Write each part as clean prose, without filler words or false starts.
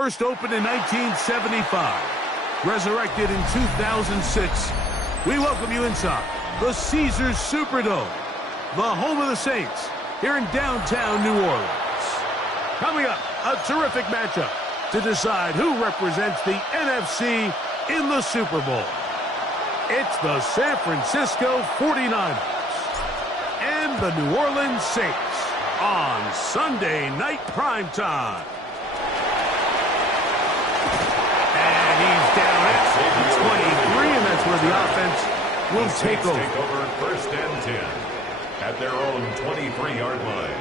First opened in 1975, resurrected in 2006, we welcome you inside the Caesars Superdome, the home of the Saints, here in downtown New Orleans. Coming up, a terrific matchup to decide who represents the NFC in the Super Bowl. It's the San Francisco 49ers and the New Orleans Saints on Sunday Night Primetime. And he's down at 23, and that's where the offense will take over. First and 10 at their own 23-yard line.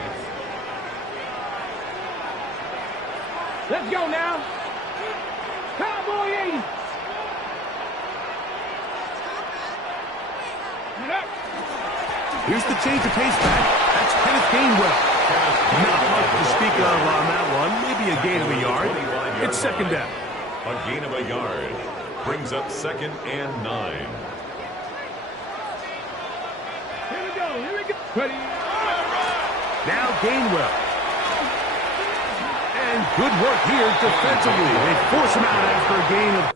Let's go now. Cowboy 80. Here's the change of pace back. That's Kenneth Gainwell. Not much to speak of on that one. Maybe a gain of a yard. It's second down. A gain of a yard brings up 2nd and 9. Here we go. Here we go. Ready. Now Gainwell. And good work here defensively. They force him out after a gain of...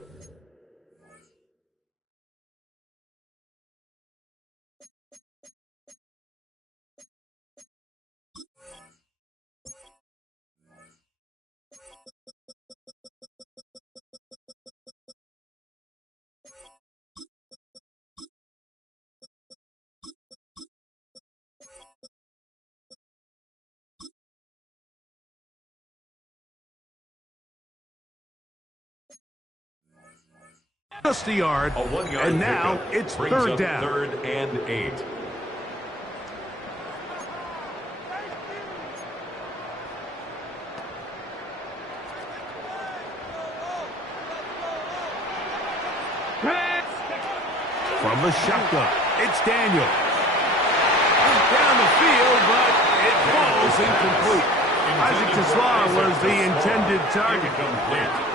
just a yard, and now it's third down. 3rd and 8. From the shotgun, it's Daniel. Down the field, but it falls incomplete. Isaac Tesla was the intended target.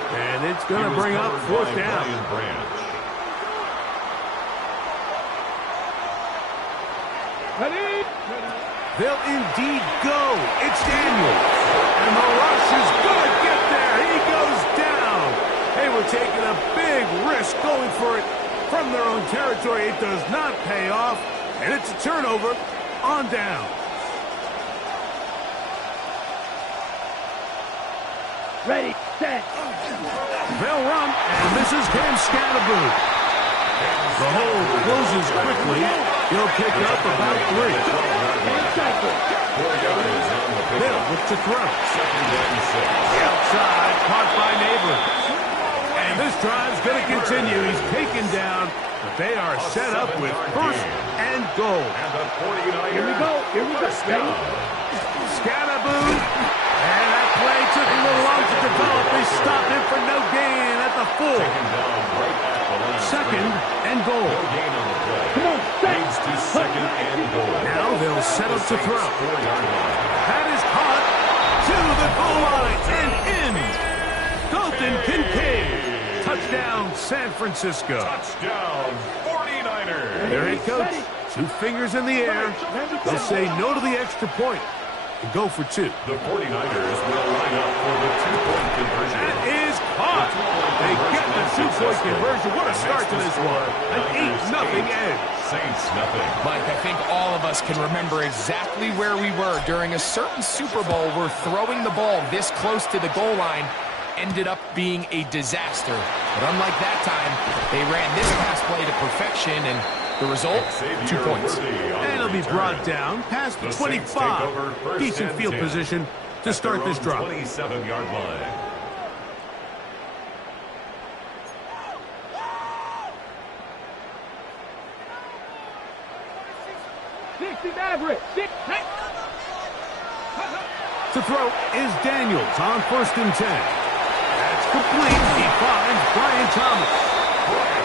And it's going to bring up 4th down. Ready. They'll indeed go. It's Daniels. And the rush is going to get there. He goes down. They were taking a big risk going for it from their own territory. It does not pay off. And it's a turnover on down. Ready, set. They'll run, and this is Cam Scatterboo. The hole closes quickly. He'll pick up about 3. Bill with the throw. The outside, caught by Neighbors. And this drive's going to continue. He's taken down, but they are set up with 1st and goal. Here we go. Here we go. Scatterboo. And that play took a little long to develop. They stopped him for no gain at the 4. 2nd and goal. Come on, Leads to 2nd and goal. Now they'll set up to throw. That is caught to the goal line and in. Dalton Kincaid. Touchdown, San Francisco. Touchdown, 49ers. Their head coach, 2 fingers in the air. They'll say no to the extra point and go for 2. The 49ers will line up for the 2-point conversion. That is caught. They get the 2-point conversion. What a start to this one. An 8-0 edge. Saints nothing. Mike, I think all of us can remember exactly where we were during a certain Super Bowl where throwing the ball this close to the goal line ended up being a disaster. But unlike that time, they ran this pass play to perfection, and the result, 2 points. And it'll be brought down past the 25. Decent field position to start this drive. 27-yard line. To throw is Daniels on 1st and 10. That's complete. He finds Brian Thomas.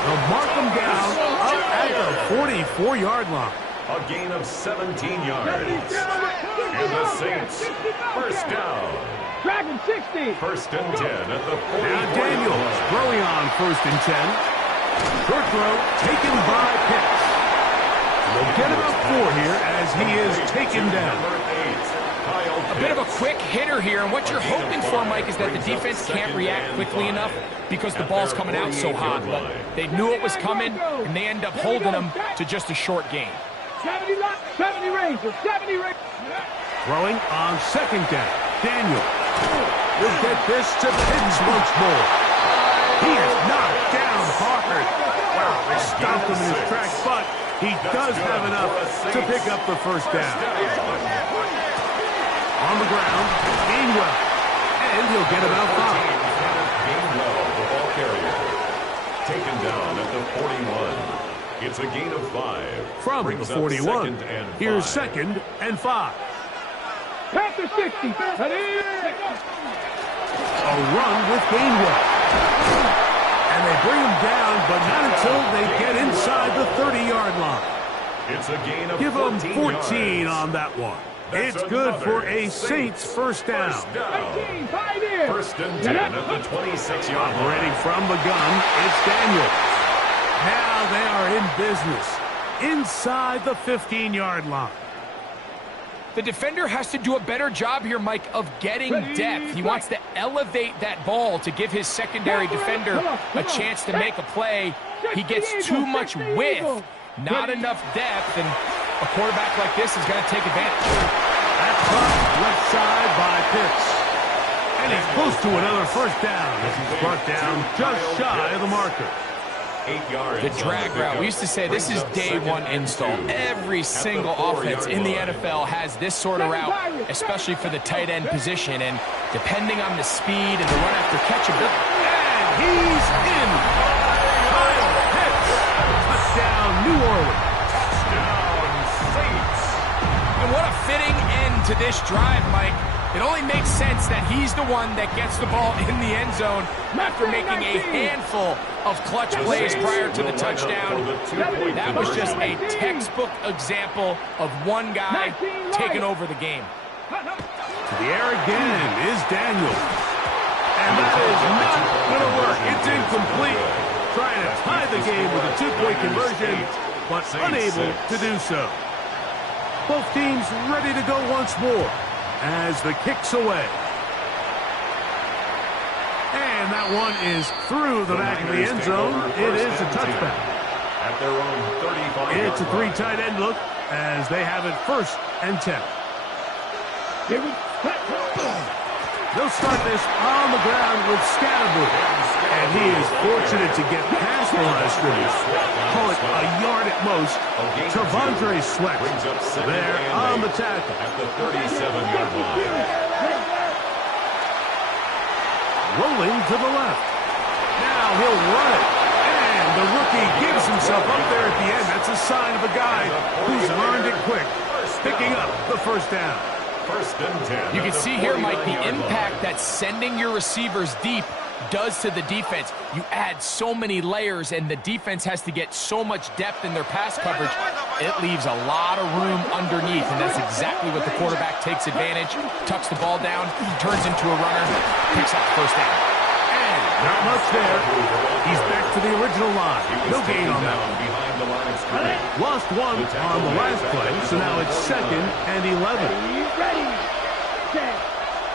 They'll mark him down up at the 44-yard line. A gain of 17 yards. And the Saints, 1st down. Dragon 60. 1st and 10 at the 44. Now Daniels throwing on 1st and 10. Short throw taken by Pitts. They'll get about 4 here as he is taken down. Number 8, Kyle A bit of a quick hitter here, and what you're hoping for, Mike, is that the defense can't react quickly enough because the ball's coming out so hot. But they knew it was coming, and they end up holding them to just a short gain. 70 Rangers, 70 Rangers. Throwing on second down. Daniel will get this to Pitts once more. He is knocked down hard. Wow, they stopped him in his tracks, but he does have enough to pick up the first down. On the ground, Gainwell, and he'll get about 5. Gainwell, the ball carrier, taken down at the 41. It's a gain of 5. From the 41, here's 2nd and 5. Panther 60. A run with Gainwell. And they bring him down, but not until they get inside the 30-yard line. It's a gain of Give them 14 14 on that one. It's good for a Saints first down. First and 10 at the 26-yard line. Operating from the gun, it's Daniels. Now they are in business inside the 15-yard line. The defender has to do a better job here, Mike, of getting depth. He wants to elevate that ball to give his secondary defender a chance to make a play. He gets too much width, not enough depth, and a quarterback like this is going to take advantage. That's caught left side by Pitts. And he's close to another first down as he's brought down just shy of the marker. 8 yards. The drag route. We used to say this is day one install. Every single offense in the NFL has this sort of route, especially for the tight end position. And depending on the speed and the run after catch of it. And he's in. Kyle Pitts. Touchdown, New Orleans. Touchdown, Saints. And what a fitting end to this drive, Mike. It only makes sense that he's the one that gets the ball in the end zone after making a handful of clutch plays prior to the touchdown. That was just a textbook example of one guy taking over the game. To the air again is Daniels. And that is not going to work. It's incomplete. Trying to tie the game with a 2-point conversion, but unable to do so. Both teams ready to go once more as the kick's away. And that one is through the back of the end zone. It is a touchback. At their own 35. It's a 3 tight end look as they have it 1st and 10. They'll start this on the ground with Scatterboo. And he is fortunate to get past the line of scrimmage. Call it a yard at most. Tavondre Sweat there on the tackle. At the 37-yard line. Rolling to the left. Now he'll run it. And the rookie gives himself up there at the end. That's a sign of a guy who's earned it quick. Picking up the first down. First and 10. You can see here, Mike, the impact that sending your receivers deep does to the defense. You add so many layers, and the defense has to get so much depth in their pass coverage. It leaves a lot of room underneath, and that's exactly what the quarterback takes advantage. Tucks the ball down, turns into a runner, picks up the first down. And not much there. He's back to the original line. No gain on that one. Behind the line of scrimmage. Lost one on the last play, so now it's 2nd and 11.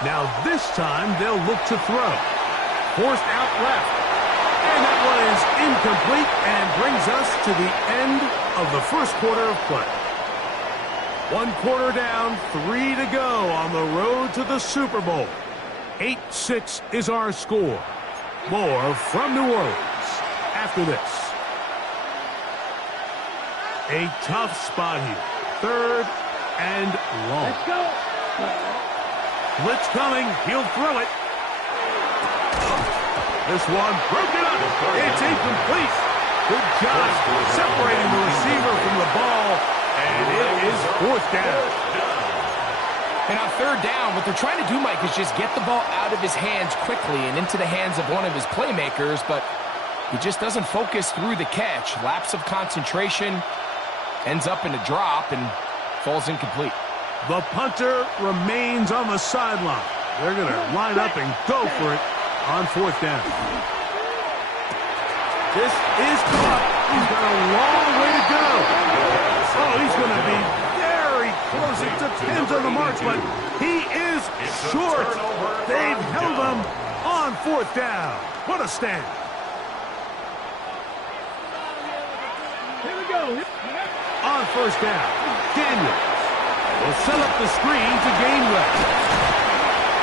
Now this time they'll look to throw. Forced out left. And that one is incomplete and brings us to the end of the first quarter of play. 1 quarter down, 3 to go on the road to the Super Bowl. 8-6 is our score. More from New Orleans after this. A tough spot here. 3rd and long. Let's go. Blitz coming. He'll throw it. This one broken up. It's incomplete. Good job separating the receiver from the ball. And it is 4th down. And on 3rd down, what they're trying to do, Mike, is just get the ball out of his hands quickly and into the hands of one of his playmakers, but he just doesn't focus through the catch. Lapse of concentration, ends up in a drop, and falls incomplete. The punter remains on the sideline. They're going to line up and go for it on 4th down. This is caught. He's got a long way to go. Oh, he's going to be very close it depends on the mark, but he is short. They've held him on 4th down. What a stand. Here we go. On 1st down, Daniels will set up the screen to Gainwell.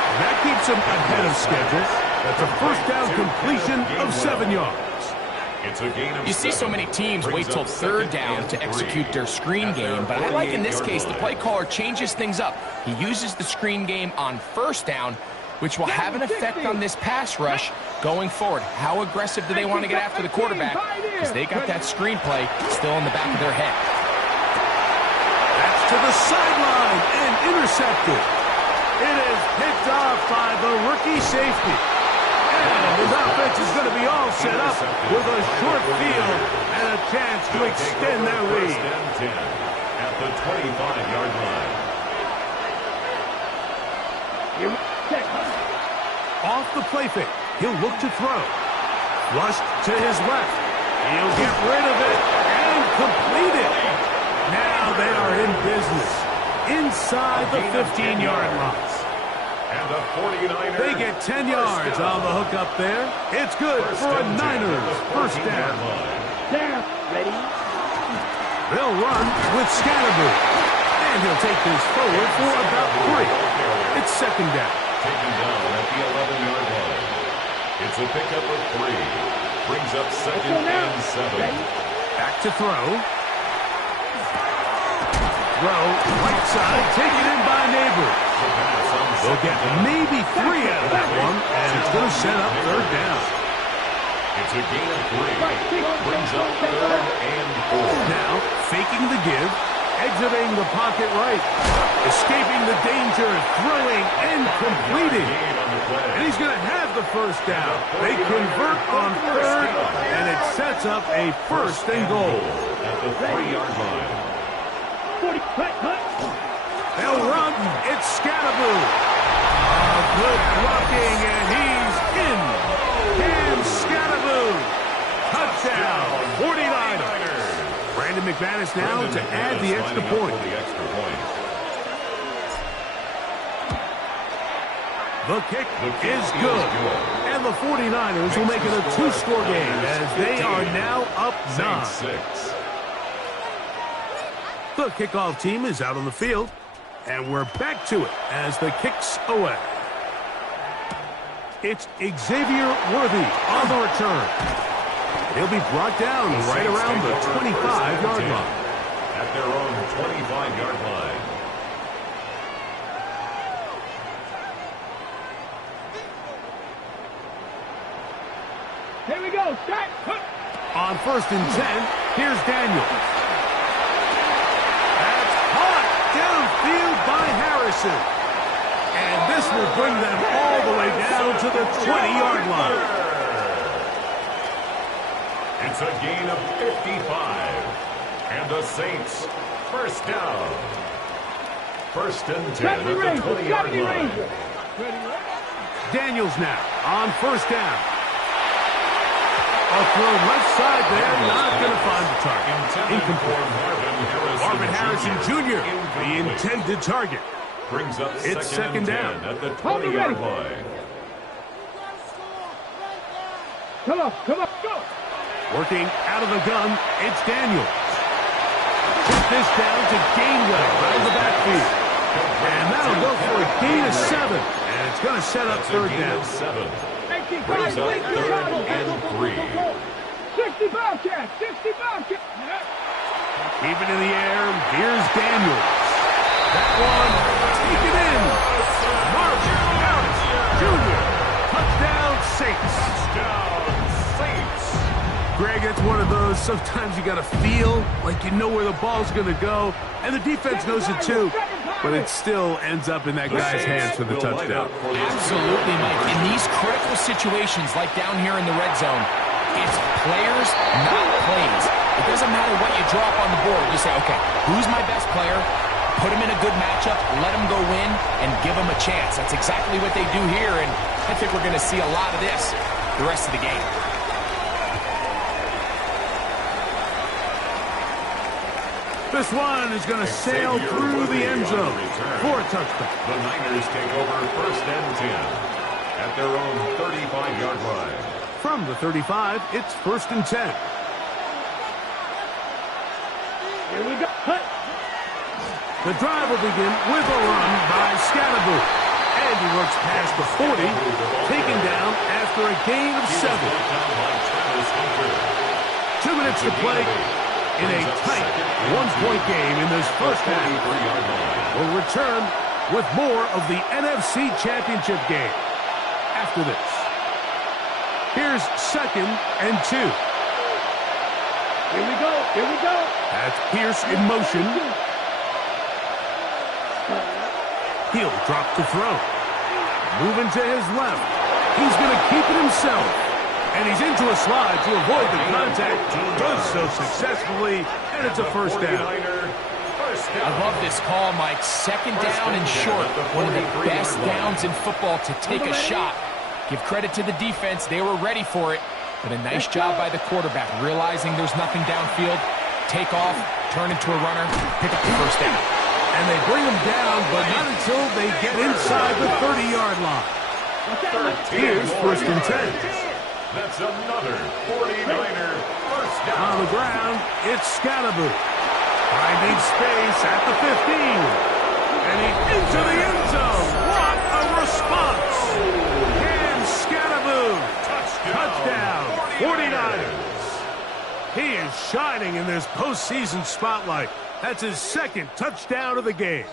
And that keeps him ahead of schedule. That's a 1st down completion of 7 yards. You see so many teams wait till 3rd down to execute their screen game, but I like in this case the play caller changes things up. He uses the screen game on 1st down, which will have an effect on this pass rush going forward. How aggressive do they want to get after the quarterback? Because they got that screen play still in the back of their head. That's to the sideline and intercepted. It is picked off by the rookie safety. And his offense is going to be all set up with a short field and a chance to extend their lead. At the 25-yard line. Off the play fake, he'll look to throw. Flushed to his left. He'll get rid of it and complete it. Now they are in business inside the 15-yard line. And the 49ers. They get 10 yards on the hook up there. It's good for a Niners 1st down. Down. Ready? They'll run with Scatterby. And he'll take this forward for about 3. It's 2nd down. Taken down at the 11-yard line. It's a pickup of 3. Brings up 2nd and 7. Back to throw. Throw, right side, taken in by Neighbor. They'll get maybe 3 out of that one, and it's going to set up 3rd down. It's a gain of 3. Brings up 3rd and 4. Now, faking the give, exiting the pocket right, escaping the danger, throwing, and completing. And he's going to have the 1st down. They convert on 3rd, and it sets up a 1st and goal. At the 3-yard line. 40. They'll run. It's Scatterby. Good blocking, and he's in. Cam Scatterby. Touchdown, 49ers. Brandon McManus now to add the extra point. The kick is good. And the 49ers will make it a 2-score game as they are now up 9. The kickoff team is out on the field, and we're back to it as the kick's away. It's Xavier Worthy on the return. He'll be brought down right around the 25-yard line. At their own 25-yard line. Here we go. Start. On 1st and 10, here's Daniels. Downfield by Harrison. And this will bring them all the way down to the 20-yard line. It's a gain of 55. And the Saints, 1st down. 1st and 10 at the 20-yard line. Daniels now on 1st down. A throw left side there, not going to find the target. Incomplete. Marvin Harrison Jr., the intended target. Brings up it's 2nd down at the 20-yard line. Come on, go. Working out of the gun, it's Daniels. Check this down to Gainwell out of the backfield. And that'll go for a gain of 7. And it's going to set up 3rd down. 7. Brings up 3rd and 3. 60 Bobcats, 60 Bobcats. Keep it in the air. Here's Daniels. That one taken in. Marvin Harris Jr. Touchdown Saints. Greg, it's one of those, sometimes you got to feel like you know where the ball's going to go, and the defense knows it too, but it still ends up in that guy's hands for the touchdown. Absolutely, Mike. In these critical situations, like down here in the red zone, it's players, not plays. It doesn't matter what you drop on the board. You say, okay, who's my best player? Put him in a good matchup, let him go win, and give him a chance. That's exactly what they do here, and I think we're going to see a lot of this the rest of the game. This one is going to sail through the end zone for a touchdown. The Niners take over 1st and 10 at their own 35-yard line. From the 35, it's 1st and 10. Here we go. Cut. The drive will begin with a run by Scatterboot. And he works past the 40, taken down after a gain of 7. 2 minutes to play in a tight one-point game in this first half. We'll return with more of the NFC Championship game after this. Here's 2nd and 2. Here we go. Here we go. That's Pierce in motion. He'll drop to throw. Moving to his left. He's going to keep it himself. And he's into a slide to avoid the contact. Does so successfully, and it's a first down. I love this call, Mike. 2nd down and short. One of the best downs in football to take a shot. Give credit to the defense. They were ready for it. But a nice job by the quarterback, realizing there's nothing downfield. Take off, turn into a runner, pick up the first down. And they bring him down, but not until they get inside the 30-yard line. Here's 1st and 10. That's another 49er first down. On the ground, it's Scatterboot. Finding space at the 15. And he's into the end zone. What a response. And Scatterboot. Touchdown. 49ers. He is shining in this postseason spotlight. That's his 2nd touchdown of the game.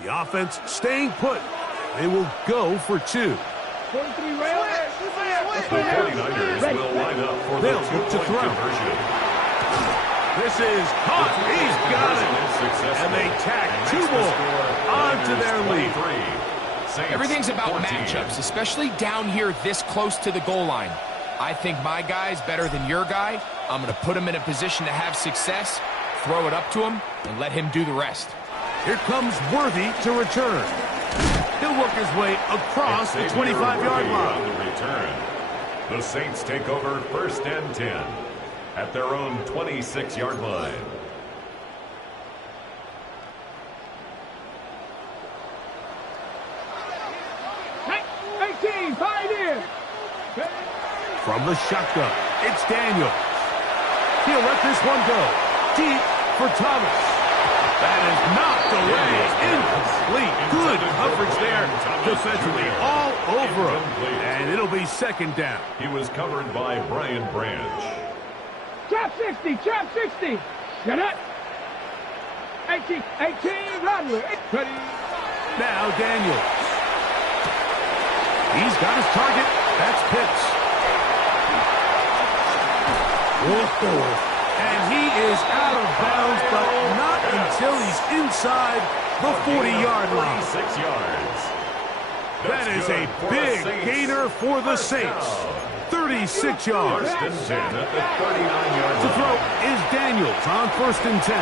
The offense staying put. They will go for 2. 43 rail. The 49ers will line up for the two-point conversion. This is caught. He's got it. And they tack 2 more onto their lead. Everything's about matchups, especially down here this close to the goal line. I think my guy's better than your guy. I'm going to put him in a position to have success, throw it up to him, and let him do the rest. Here comes Worthy to return. He'll work his way across the 25-yard line. On the return, the Saints take over 1st and 10 at their own 26-yard line. Hey, 18, pioneer. From the shotgun, it's Daniels. He'll let this one go. Deep for Thomas. That is knocked away. Incomplete. Good coverage there defensively all over him. And it'll be 2nd down. He was covered by Brian Branch. Trap 60, trap 60. Get it. 18, Rattler. Ready. Now Daniels. He's got his target. That's Pitts. And he is out of bounds, but not until he's inside the 40-yard line. 6 yards. That is a big gainer for the Saints. 36 yards. 1st and 10 at the 39-yard line. To throw is Daniels on 1st and 10.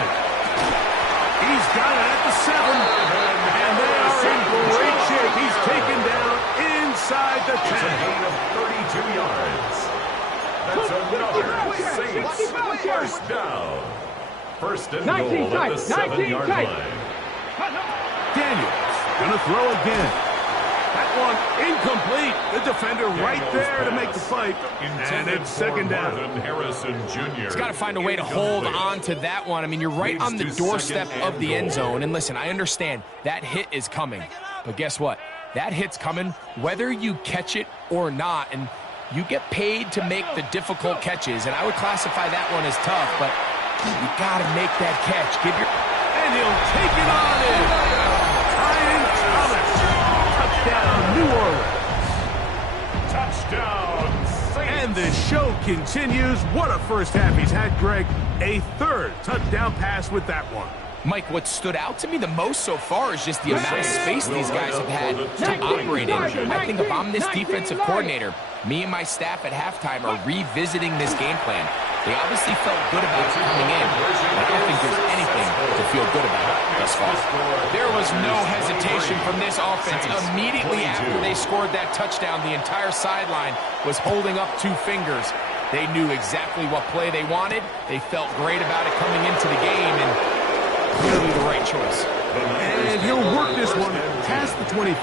He's got it at the 7. And they are in great shape. He's taken down inside the 10. It's a gain of 32 yards. That's another Saints first down. 1st and goal at the 7-yard line. Daniels gonna throw again. That one incomplete. The defender right there to make the fight. And it's 2nd down. Harrison Jr. He's got to find a way to hold on to that one. I mean, you're right on the doorstep of the end zone. And listen, I understand that hit is coming. But guess what? That hit's coming whether you catch it or not. And you get paid to make the difficult catches. And I would classify that one as tough. But you got to make that catch. And he'll take it on in. Ryan Thomas. Touchdown, New Orleans. Touchdown, Saints. And the show continues. What a first half he's had, Greg. A 3rd touchdown pass with that one. Mike, what stood out to me the most so far is just the amount of space these guys have had to operate in. I think if I'm this defensive coordinator, me and my staff at halftime are revisiting this game plan. They obviously felt good about coming in, but I don't think there's anything to feel good about thus far. There was no hesitation from this offense. Immediately after they scored that touchdown, the entire sideline was holding up 2 fingers. They knew exactly what play they wanted. They felt great about it coming into the game, and clearly the right choice. And he'll work this one past the 25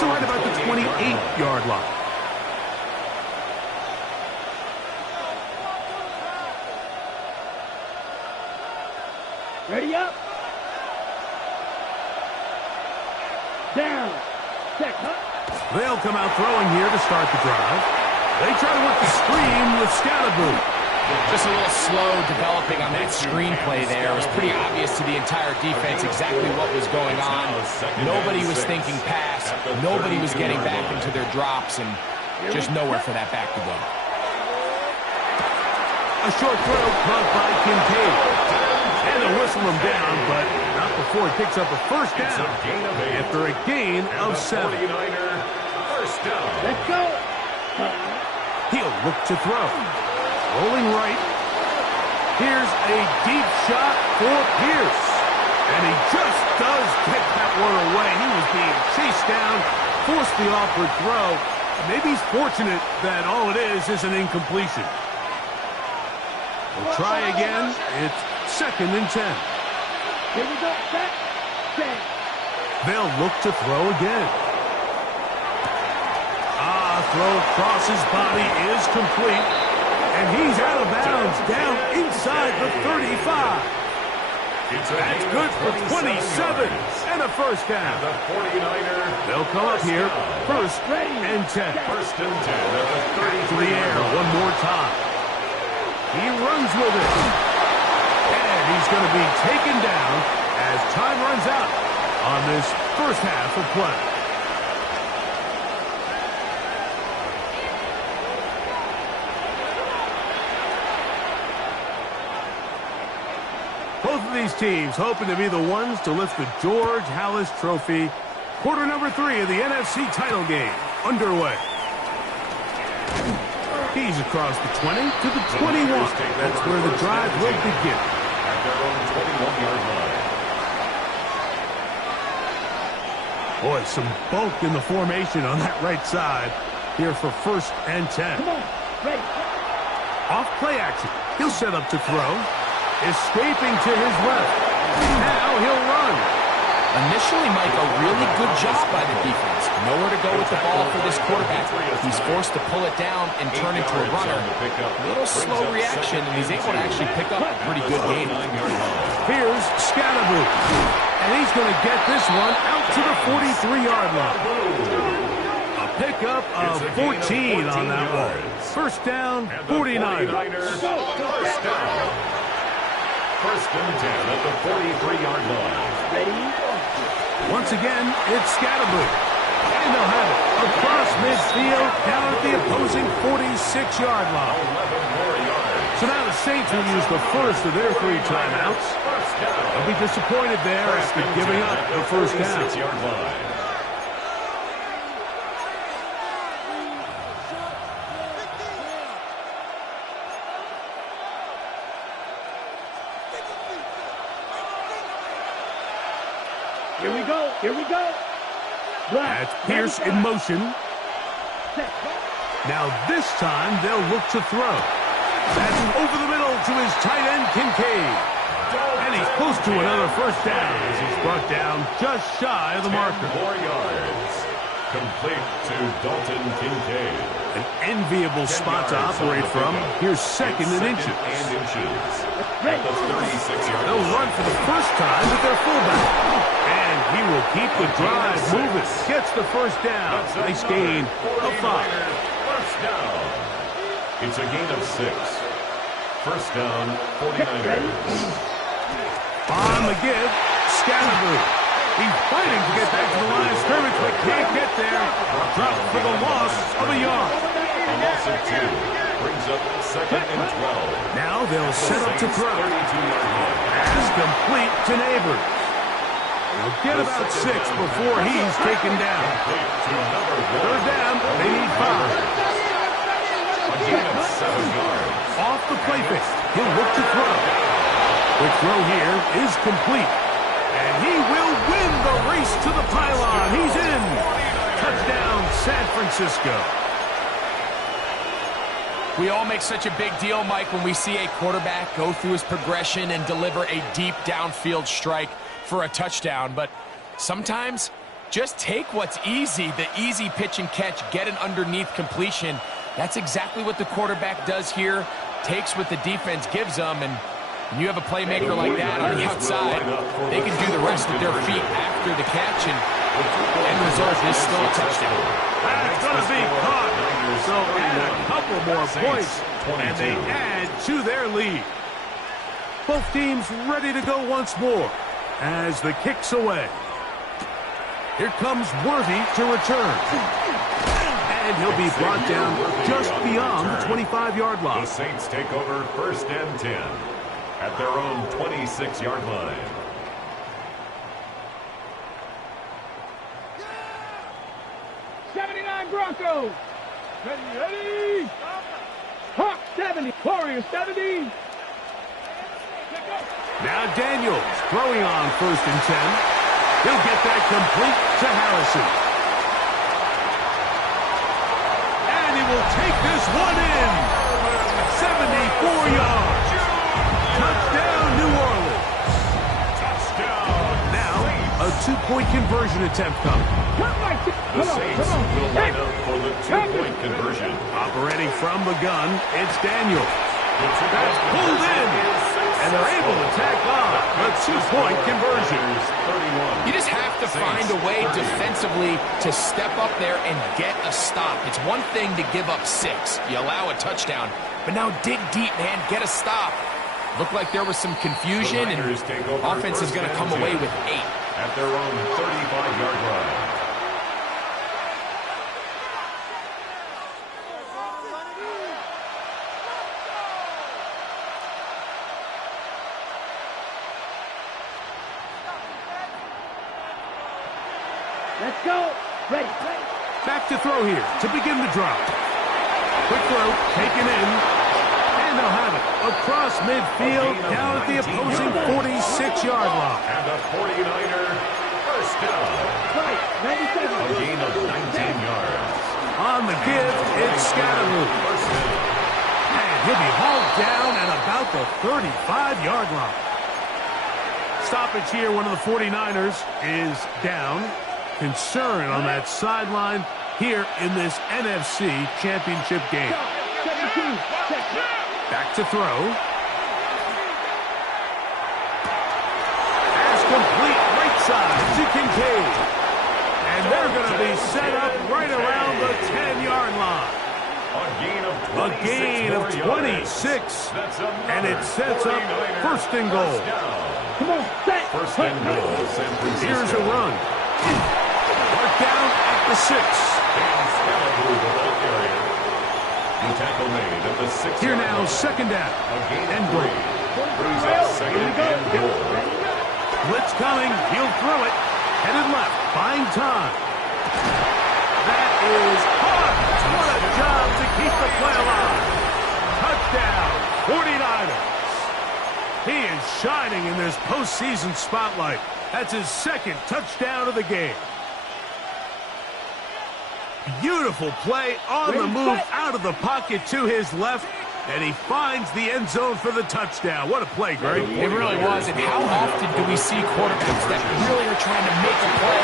to right about the 28-yard line. Ready up. Down. Check. They'll come out throwing here to start the drive. They try to work the screen with Scatterboo. Just a little slow developing on that screenplay there. It was pretty obvious to the entire defense exactly what was going on. Nobody was thinking pass. Nobody was getting back into their drops, and just nowhere for that back to go. A short throw caught by Kincaid. And they'll whistle him down, but not before he picks up a first down after a gain of 7. First down. Let's go. He'll look to throw. Rolling right. Here's a deep shot for Pierce. And he just does get that one away. He was being chased down, forced the awkward throw. Maybe he's fortunate that all it is an incompletion. We'll try again. It's 2nd and 10. Here we go. Set. Set. They'll look to throw again. Throw across his body is complete. And he's out of bounds down inside the 35. That's good for 27 and a first down. The 49er. They'll come up here. 1st and 10. 1st and 10 at the 33. To the air one more time. He runs with it. And he's going to be taken down as time runs out on this first half of play. Both of these teams hoping to be the ones to lift the George Halas Trophy. Quarter number 3 of the NFC title game underway. He's across the 20 to the 21. That's where the drive will begin. At their own 21-yard line. Boy, some bulk in the formation on that right side here for 1st and 10. Come on. Ready. Off play action. He'll set up to throw. Escaping to his left. Now he'll run. Initially, Mike, a really good job by the defense. Nowhere to go with the ball for this quarterback. He's forced to pull it down and turn into a runner. A little slow reaction, and he's able to actually pick up a pretty good gain. Here's Scatterboo. And he's going to get this one out to the 43-yard line. A pickup of 14 on that one. First down, 49ers. First down. 1st and 10 at the 43-yard line. Ready. Once again, it's Scatterboo. And they'll have it across midfield down at the opposing 46-yard line. 11 more yards. So now the Saints will use the first of their 3 timeouts. They'll be disappointed there after giving up the first down. 46-yard line. Here we go. Here we go. That's Pierce in motion. Now this time they'll look to throw. That's over the middle to his tight end, Kincaid. And he's close to another first down as he's brought down just shy of the marker. 10 more yards. Complete to Dalton Kincaid. An enviable spot to operate from. Here's 2nd and inches. And inches. At the 36-yard They'll run for the first time with their fullback. And he will keep the drive moving. Gets the first down. Nice gain of 5. First down. It's a gain of 6. First down, 49ers. On the give, Scatterboo. He's fighting to get back to the line of scrimmage, but can't get there. Dropped for the loss of a yard. A loss of 2. Brings up 2nd and 12. Now they'll set up to throw. 32-yard line. Pass complete to Neighbors. He'll get about 6 before he's taken down. Third down, they need 5. A gain of 7 yards. Off the play fake. He'll look to throw. Quick throw here is complete. And he will win the race to the pylon. He's in. Touchdown, San Francisco. We all make such a big deal, Mike, when we see a quarterback go through his progression and deliver a deep downfield strike for a touchdown. But sometimes, just take what's easy, the easy pitch and catch, get an underneath completion. That's exactly what the quarterback does here, takes what the defense gives them, and when you have a playmaker like that on the outside, they can do the rest at their feet after the catch, and end result is still a touchdown. That's going to be caught. So add a couple more points, and they add to their lead. Both teams ready to go once more as the kick's away. Here comes Worthy to return. And he'll be brought down just beyond the 25-yard line. The Saints take over 1st and 10 at their own 26-yard line. Broncos. Ready. Hawk 70. Warriors 70. Now Daniels throwing on 1st and 10. He'll get that complete to Harrison. And he will take this one in. 74 yards. Touchdown, New Orleans. Touchdown. Now, a 2-point conversion attempt coming. The Saints will line up for the 2-point conversion. Operating from the gun, it's Daniel. That's pulled in. And they're able to tack on the 2-point conversion. You just have to find a way defensively to step up there and get a stop. It's one thing to give up 6. You allow a touchdown. But now dig deep, man. Get a stop. Looked like there was some confusion, and offense is going to come away with 8. At their own 35-yard line. Let's go. Ready. Back to throw here to begin the drive. Quick throw, taken in. And they'll have it across midfield, down at the opposing 46-yard line. And the 49er first down. Right. 97. A gain of 19 yards. On the give, it's Scatteroo. First down. And he'll be hauled down at about the 35-yard line. Stoppage here, one of the 49ers is down. Concern on that sideline here in this NFC Championship game. Back to throw. Pass complete right side to Kincaid. And they're going to be set up right around the 10-yard line. A gain of 26. And it sets up 1st and goal. Come on, set. First and goal, San Francisco. Here's a run. Mark down at the 6. Here now, 2nd down. And goal. Blitz coming. He'll throw it. Headed left. Buying time. That is hard. What a job to keep the play alive. Touchdown, 49ers. He is shining in this postseason spotlight. That's his 2nd touchdown of the game. Beautiful play on the move out of the pocket to his left, and he finds the end zone for the touchdown. What a play, Greg. It really was, and how often do we see quarterbacks that really are trying to make a play,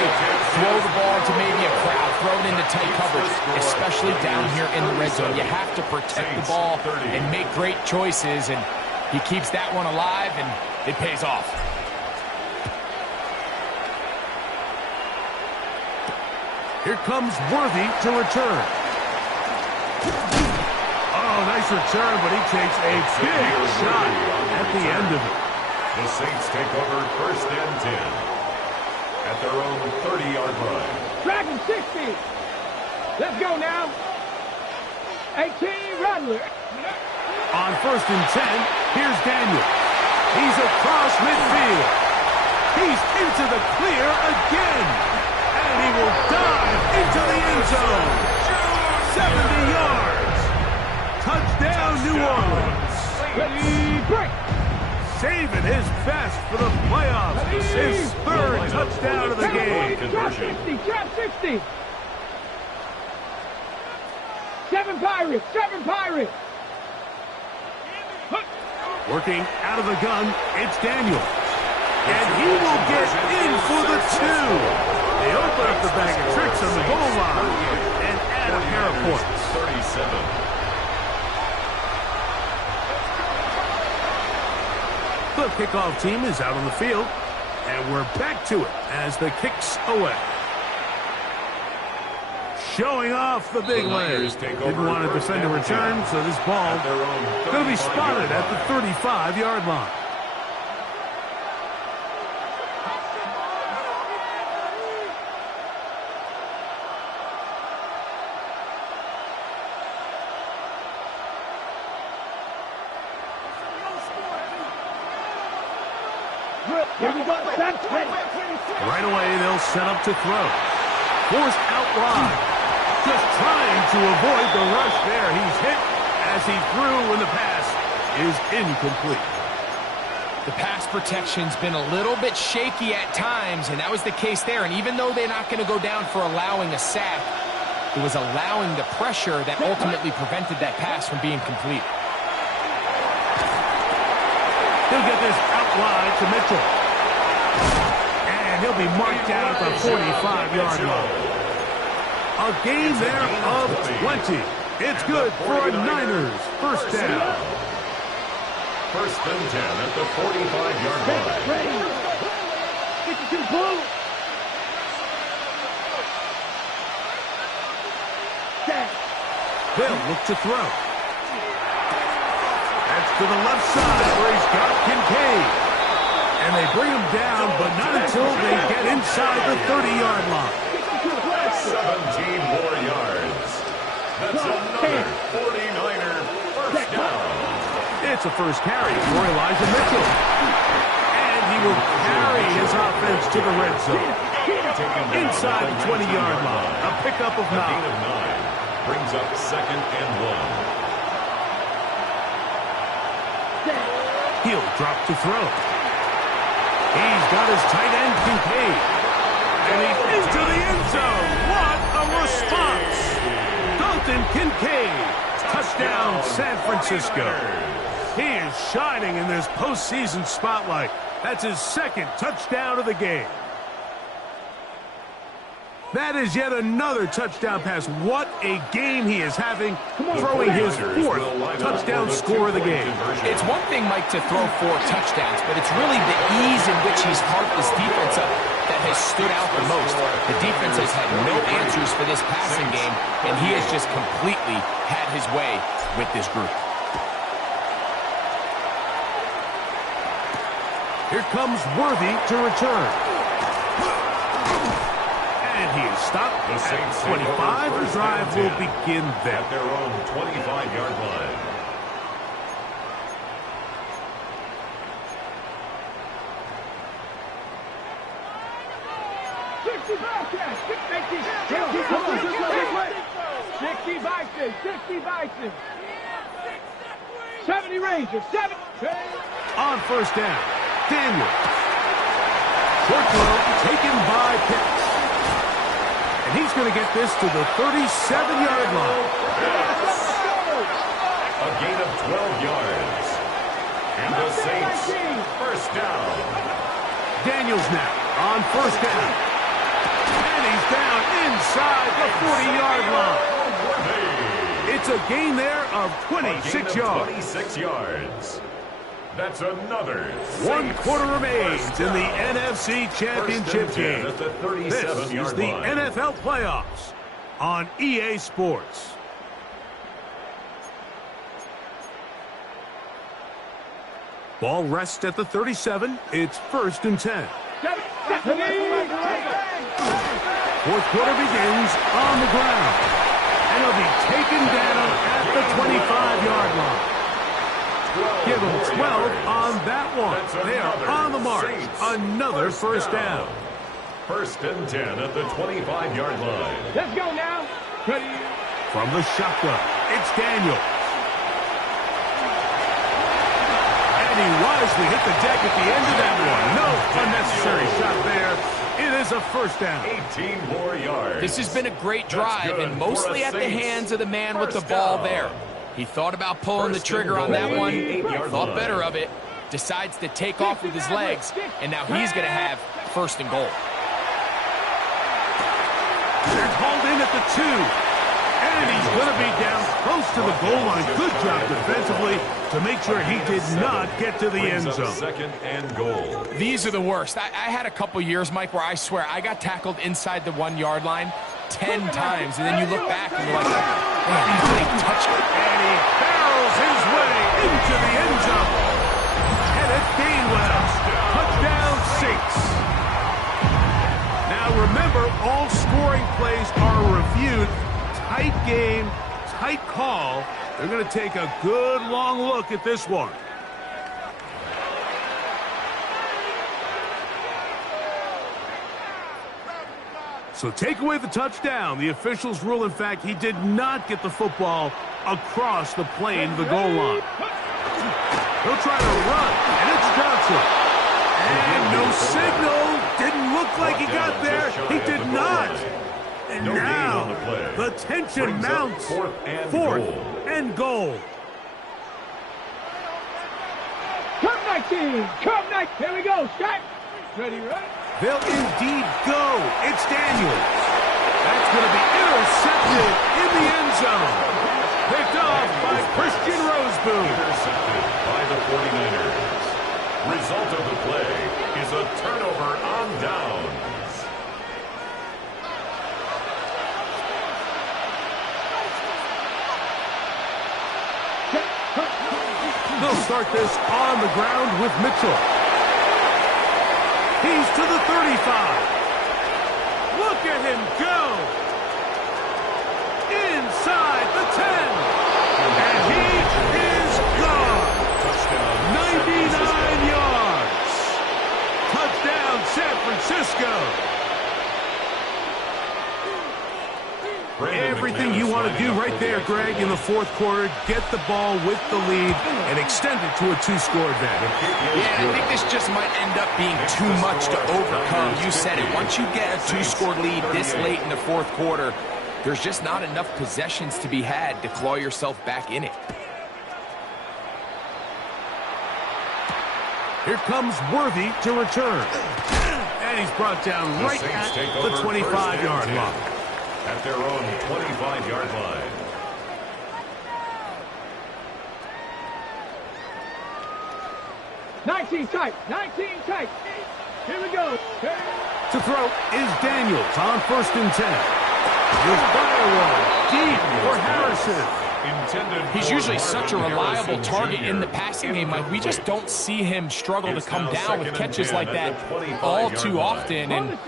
throw the ball to maybe a crowd, throw it into tight coverage, especially down here in the red zone. You have to protect the ball and make great choices, and he keeps that one alive, and it pays off. Here comes Worthy to return. Oh, nice return, but he takes a big shot at the end of it. The Saints take over 1st and 10 at their own 30-yard line. Dragon 60. Let's go now. 18, Rattler. On 1st and 10, here's Daniel. He's across midfield. He's into the clear again. And he will dive into the end zone. 70 yards. Touchdown, New Orleans. Ready, break. Saving his best for the playoffs. His 3rd touchdown of the game. Drop 60, drop 60. 7 Pirates, 7 Pirates. Working out of the gun, it's Daniel. And he will get in for the 2. They open up the bag of tricks on the goal line and add a pair of points. 37. The kickoff team is out on the field, and we're back to it as the kick's away. Showing off the big leg. Didn't want to defend a return, so this ball going to be spotted at the 35-yard line. Right away, they'll set up to throw. Forced out wide. Just trying to avoid the rush there. He's hit as he threw when the pass is incomplete. The pass protection's been a little bit shaky at times, and that was the case there. And even though they're not going to go down for allowing a sack, it was allowing the pressure that ultimately prevented that pass from being complete. He'll get this out wide to Mitchell. And he'll be marked down at the 45-yard line. A gain there of 20. It's good for a Niners first down. First and 10 at the 45-yard line. They'll look to throw. That's to the left side where he's got Kincaid. And they bring him down, but not until they get inside the 30-yard line. 17 more yards. That's another 49er first down. It's a first carry for Elijah Mitchell. And he will carry his offense to the red zone. Inside the 20-yard line. A pickup of 9. Brings up second and 1. He'll drop to throw. He's got his tight end Kincaid. And he's into the end zone. What a response. Dalton Kincaid. Touchdown, San Francisco. He is shining in this postseason spotlight. That's his second touchdown of the game. That is yet another touchdown pass. What a game he is having, throwing his 4th touchdown score of the game. It's one thing, Mike, to throw 4 touchdowns, but it's really the ease in which he's parked this defense up that has stood out the most. The defense has had no answers for this passing game, and he has just completely had his way with this group. Here comes Worthy to return. And he is stopped at 25. The drive will begin there. At their own 25-yard line. Rangers, 7. On first down, Daniel. Short throw taken by Pitts. And he's going to get this to the 37-yard line. A gain of 12 yards. And the Saints, first down. Daniels now on first down. And he's down inside the 40-yard line. It's a gain there of 26 yards. 26 yards. That's another. 1 quarter remains in the NFC Championship game. This is the NFL playoffs on EA Sports. Ball rests at the 37. It's first and 10. 4th quarter begins on the ground. And he'll be taken down at the 25-yard line. Give them 12 on that one. They are on the mark. Another first down. First and 10 at the 25-yard line. Let's go now. Ready. From the shotgun, it's Daniel. And he wisely hit the deck at the end of that one. No unnecessary shot there. It is a first down. 18 more yards. This has been a great drive, and mostly at the hands of the man with the ball there. He thought about pulling the trigger on that one, thought better of it, decides to take off with his legs, and now he's going to have first and goal. They're called in at the 2. And he's going to be down close to the goal line. Good job defensively to make sure he did not get to the end zone. Second and goal. These are the worst. I had a couple years, Mike, where I swear I got tackled inside the 1-yard line 10 times, and then you look back and you're like, man, he touched it. And he barrels his way into the end zone. Kenneth Gainwell, touchdown Saints. Now remember, all scoring plays are reviewed. Tight game, tight call. They're going to take a good long look at this one. So take away the touchdown. The officials rule, in fact, he did not get the football across the plane, the goal line. He'll try to run, and it's Johnson. And no signal. Didn't look like he got there. He did not. And now, the tension mounts. Fourth and goal. Come 19. Come 19. Here we go. Strike. Ready, right? They'll indeed go. It's Daniels. That's going to be intercepted in the end zone. Picked off by Christian Roseboom. Intercepted by the 49ers. Result of the play is a turnover on downs. They'll start this on the ground with Mitchell. He's to the 35. Look at him go. Inside the 10. And he is gone. Touchdown. 99 yards. Touchdown, San Francisco. Everything you want to do right there, Greg, in the fourth quarter. Get the ball with the lead and extend it to a 2-score advantage. Yeah, I think this just might end up being too much to overcome. You said it. Once you get a 2-score lead this late in the fourth quarter, there's just not enough possessions to be had to claw yourself back in it. Here comes Worthy to return. And he's brought down right at the 25-yard line. At their own 25-yard line. Nineteen tight. Here we go. To throw is Daniels on 1st and 10. He'll fire one deep for Harrison. He's usually such a reliable target in the passing game, Mike. We just don't see him struggle to come down with catches like that all too often. And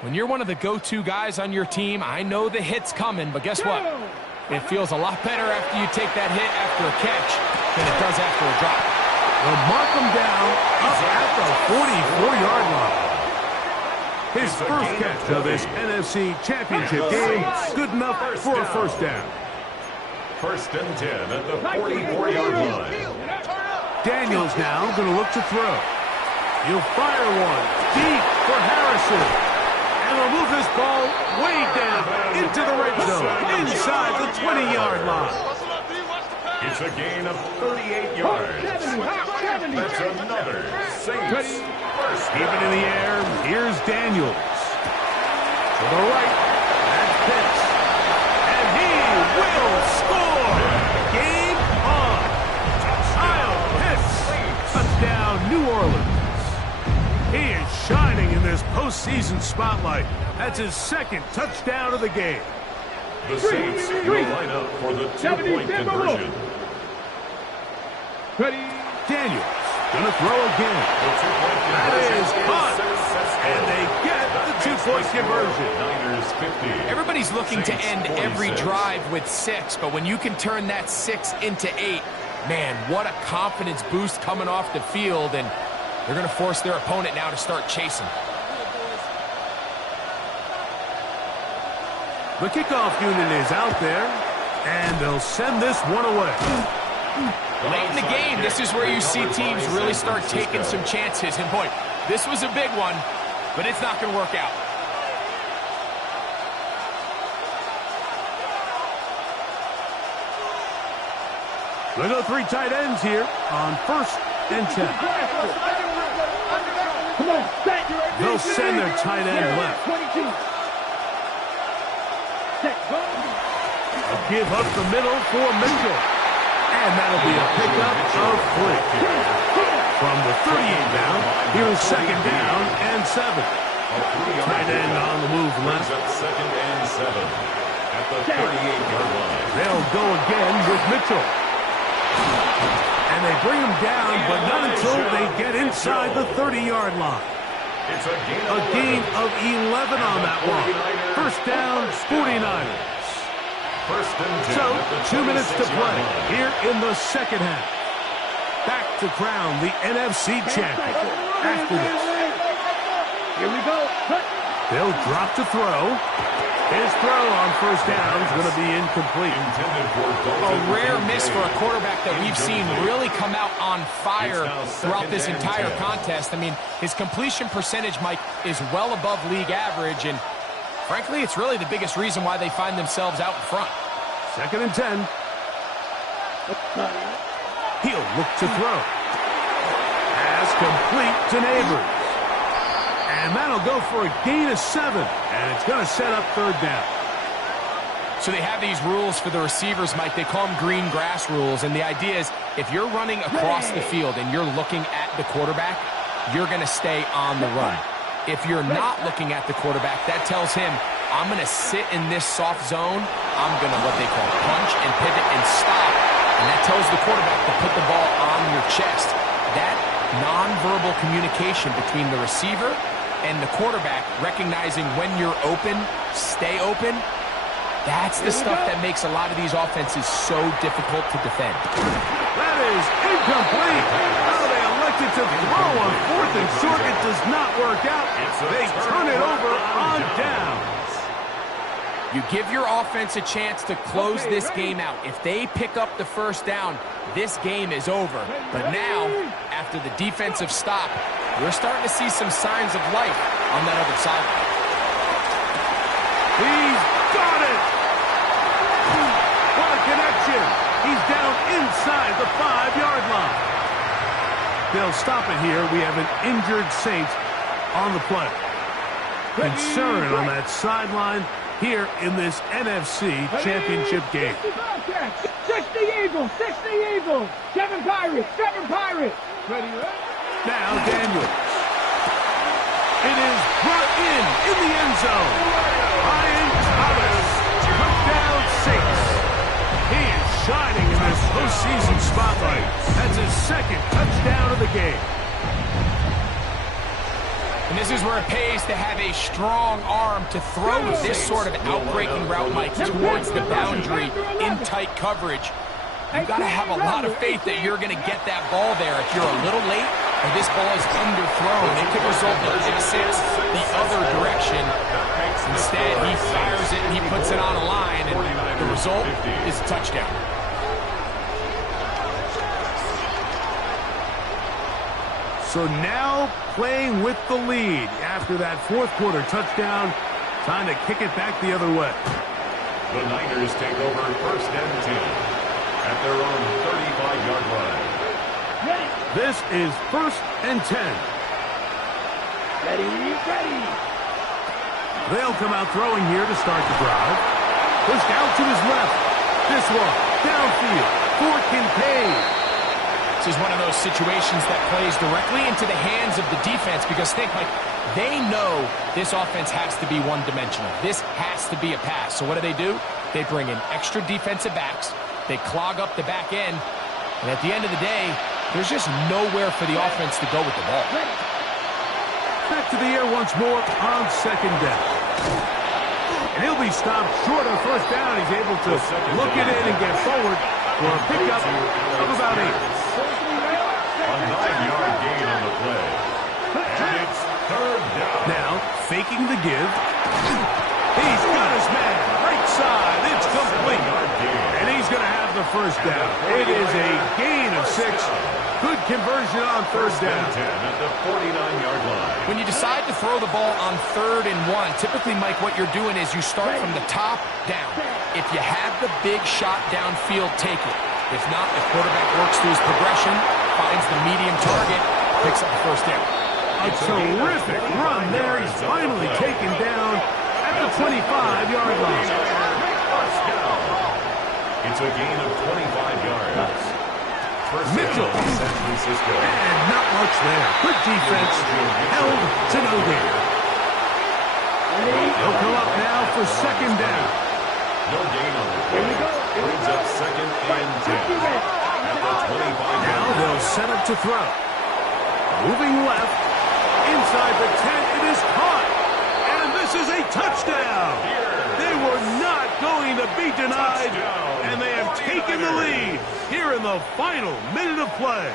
when you're one of the go-to guys on your team, I know the hit's coming, but guess what? It feels a lot better after you take that hit after a catch than it does after a drop. They'll mark him down up at the 44-yard line. His first catch of this NFC Championship game, good enough for a first down. 1st and 10 at the 44-yard line. Daniels now going to look to throw. He'll fire one deep for Harrison. And they'll move this ball way down into the red zone, inside the 20-yard line. It's a gain of 38 yards. That's another Saints first. Even in the air, here's Daniels. To the right, that's Pitts. And he will score. Game on. Kyle Pitts. Touchdown, New Orleans. He is shining in this postseason spotlight. That's his second touchdown of the game. The Saints will line up for the 2-point conversion. Ready. Daniels gonna throw again. That is caught. And they get the 2-point conversion. Everybody's looking to end every drive with 6, but when you can turn that 6 into 8, man, what a confidence boost coming off the field, and they're going to force their opponent now to start chasing. The kickoff unit is out there, and they'll send this one away. Late in the game, this is where you see teams really start taking some chances. And boy, this was a big one, but it's not going to work out. They go 3 tight ends here on 1st and 10. Come on, set. They'll send their tight end left. 22. Set, go. A give up the middle for Mitchell. And that'll be a pickup of 3. From the 38 down, here's 2nd down and 7. Tight end on the move left. 2nd and 7 at the 38-yard line. They'll go again with Mitchell. And they bring him down, but not until they get inside the 30-yard line. It's a gain of 11 on that one. 1st down, 49ers. 1st and 10 So, at the 2 minutes to 26-yard play line. here in the 2nd half. Back to crown the NFC champion after this. Here we go. Cut. They'll drop to throw. His throw on 1st down is going to be incomplete. A rare miss for a quarterback that we've seen really come out on fire throughout this entire contest. I mean, his completion percentage, Mike, is well above league average, and frankly, it's really the biggest reason why they find themselves out in front. 2nd and 10. He'll look to throw. Pass complete to Neighbors. And that'll go for a gain of 7. And it's going to set up 3rd down. So they have these rules for the receivers, Mike. They call them green grass rules. And the idea is if you're running across the field and you're looking at the quarterback, you're going to stay on the run. If you're not looking at the quarterback, that tells him, I'm going to sit in this soft zone. I'm going to what they call punch and pivot and stop. And that tells the quarterback to put the ball on your chest. That nonverbal communication between the receiver and the quarterback, recognizing when you're open, stay open, that's the stuff that makes a lot of these offenses so difficult to defend. That is incomplete. Oh, they elected to throw on 4th and short. It does not work out. They turn it over on downs. You give your offense a chance to close this game out. If they pick up the 1st down, this game is over. But now, after the defensive stop, we're starting to see some signs of life on that other sideline. He's got it! What a connection! He's down inside the 5-yard line. They'll stop it here. We have an injured Saint on the play. Concern on that sideline here in this NFC Championship game. 60 Eagles, 60 Eagles. 7 Pirates, 7 Pirates. Ready? Now Daniels. It is brought in the end zone. Ryan Thomas, touchdown Saints. He is shining in this postseason spotlight. That's his 2nd touchdown of the game. And this is where it pays to have a strong arm to throw this sort of outbreaking route, Mike, towards the boundary in tight coverage. You've got to have a lot of faith that you're going to get that ball there. If you're a little late or this ball is underthrown, it could result in passes the other direction. Instead, he fires it and he puts it on a line, and the result is a touchdown. So now playing with the lead after that 4th quarter touchdown. Time to kick it back the other way. The Niners take over 1st and 10 at their own 35-yard line. This is 1st and 10. Ready, ready. They'll come out throwing here to start the drive. Pushed out to his left. This one, downfield for Kincaid. This is one of those situations that plays directly into the hands of the defense because think, Mike, they know this offense has to be one-dimensional. This has to be a pass. So what do? They bring in extra defensive backs. They clog up the back end. And at the end of the day, there's just nowhere for the offense to go with the ball. Back to the air once more on 2nd down. And he'll be stopped short of 1st down. He's able to look it in and get forward for a pickup of about 8. A 9-yard gain on the play. And it's 3rd down. Now, faking the give. He's got his man. Right side. It's complete. And he's going to have the 1st down. It is a gain of 6. Good conversion on 3rd down. 10 at the 49-yard line. When you decide to throw the ball on 3rd and 1, typically, Mike, what you're doing is you start from the top down. If you have the big shot downfield, take it. If not, the quarterback works through his progression, finds the medium target, picks up the first down. A terrific run there. He's finally taken down at the 25-yard line. First down. It's a gain of 25 yards. Mitchell. San Francisco. And not much there. Good defense. Held to no gain. They'll come up now for second down. No gain on the play. Brings up second and 10. At the 25. Now they'll set up to throw. Moving left. Inside the 10, it is caught. And this is a touchdown. They were not going to be denied. And they have taken the lead here in the final minute of play.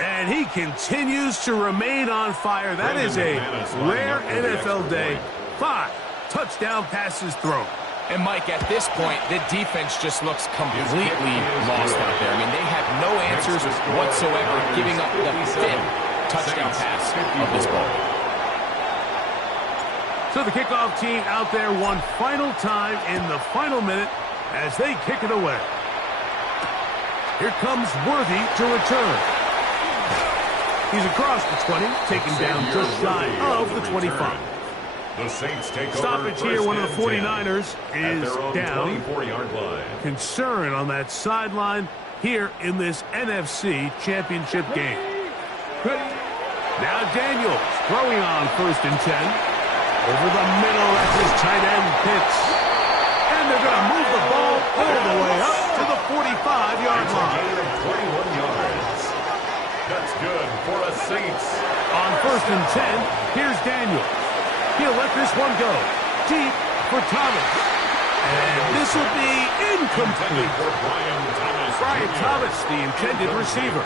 And he continues to remain on fire. That is a rare NFL day. 5 touchdown passes thrown. And, Mike, at this point, the defense just looks completely lost out there. I mean, they have no answers whatsoever, giving up the 5th touchdown pass of this ball. So the kickoff team out there one final time in the final minute as they kick it away. Here comes Worthy to return. He's across the 20, taken down just shy of the 25. The Saints take stoppage here. One of the 49ers is down. 24-yard line. Concern on that sideline here in this NFC Championship game. Now Daniels throwing on first and 10. Over the middle, that's his tight end Pitts. And they're going to move the ball all the way up to the 45-yard line. Gain of 21 yards. That's good for the Saints. On first and 10, here's Daniels. He'll let this one go. Deep for Thomas. And this will be incomplete. Brian Thomas, the intended receiver.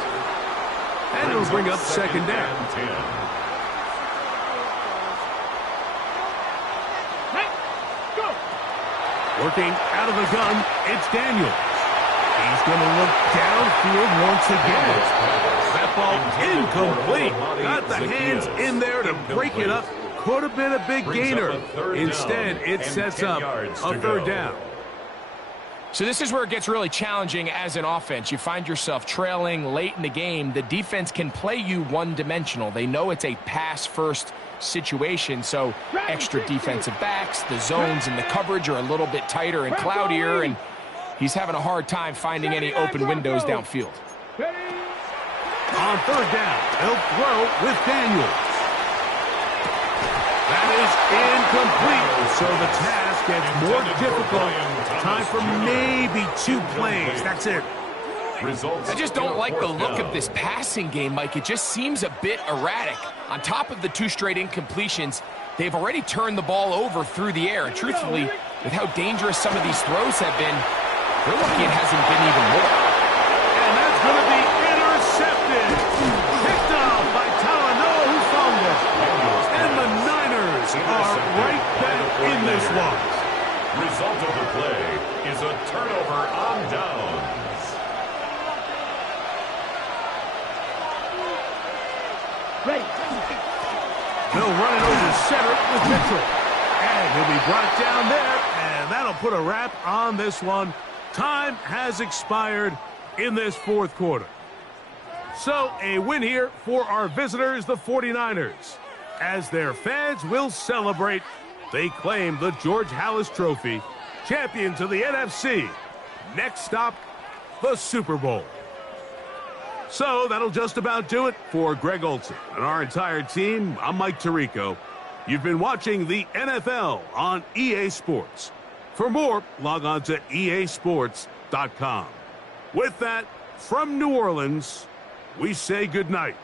And it'll bring up second down. Working out of the gun, it's Daniels. He's going to look downfield once again. That ball incomplete. Got the hands in there to break it up. Could have been a big gainer. Instead, it sets up a third down. So this is where it gets really challenging as an offense. You find yourself trailing late in the game. The defense can play you one-dimensional. They know it's a pass-first situation, so extra defensive backs, the zones and the coverage are a little bit tighter and cloudier, and he's having a hard time finding any open windows downfield. On third down, he'll throw with Daniels. That is incomplete, so the task gets more difficult. Time for maybe 2 plays. That's it. I just don't like the look of this passing game, Mike. It just seems a bit erratic. On top of the 2 straight incompletions, they've already turned the ball over through the air. And truthfully, with how dangerous some of these throws have been, they're lucky it hasn't been even more. And that's going to be intercepted. Picked off by Talanoa Hufanga. And the Niners are right back in this one. Result of the play is a turnover on downs. They'll run it over center with Mitchell. And he'll be brought down there, and that'll put a wrap on this one. Time has expired in this fourth quarter. So a win here for our visitors, the 49ers. As their fans will celebrate, they claim the George Halas Trophy, champions of the NFC. Next stop, the Super Bowl. So that'll just about do it for Greg Olson and our entire team. I'm Mike Tirico. You've been watching the NFL on EA Sports. For more, log on to easports.com. With that, from New Orleans, we say goodnight.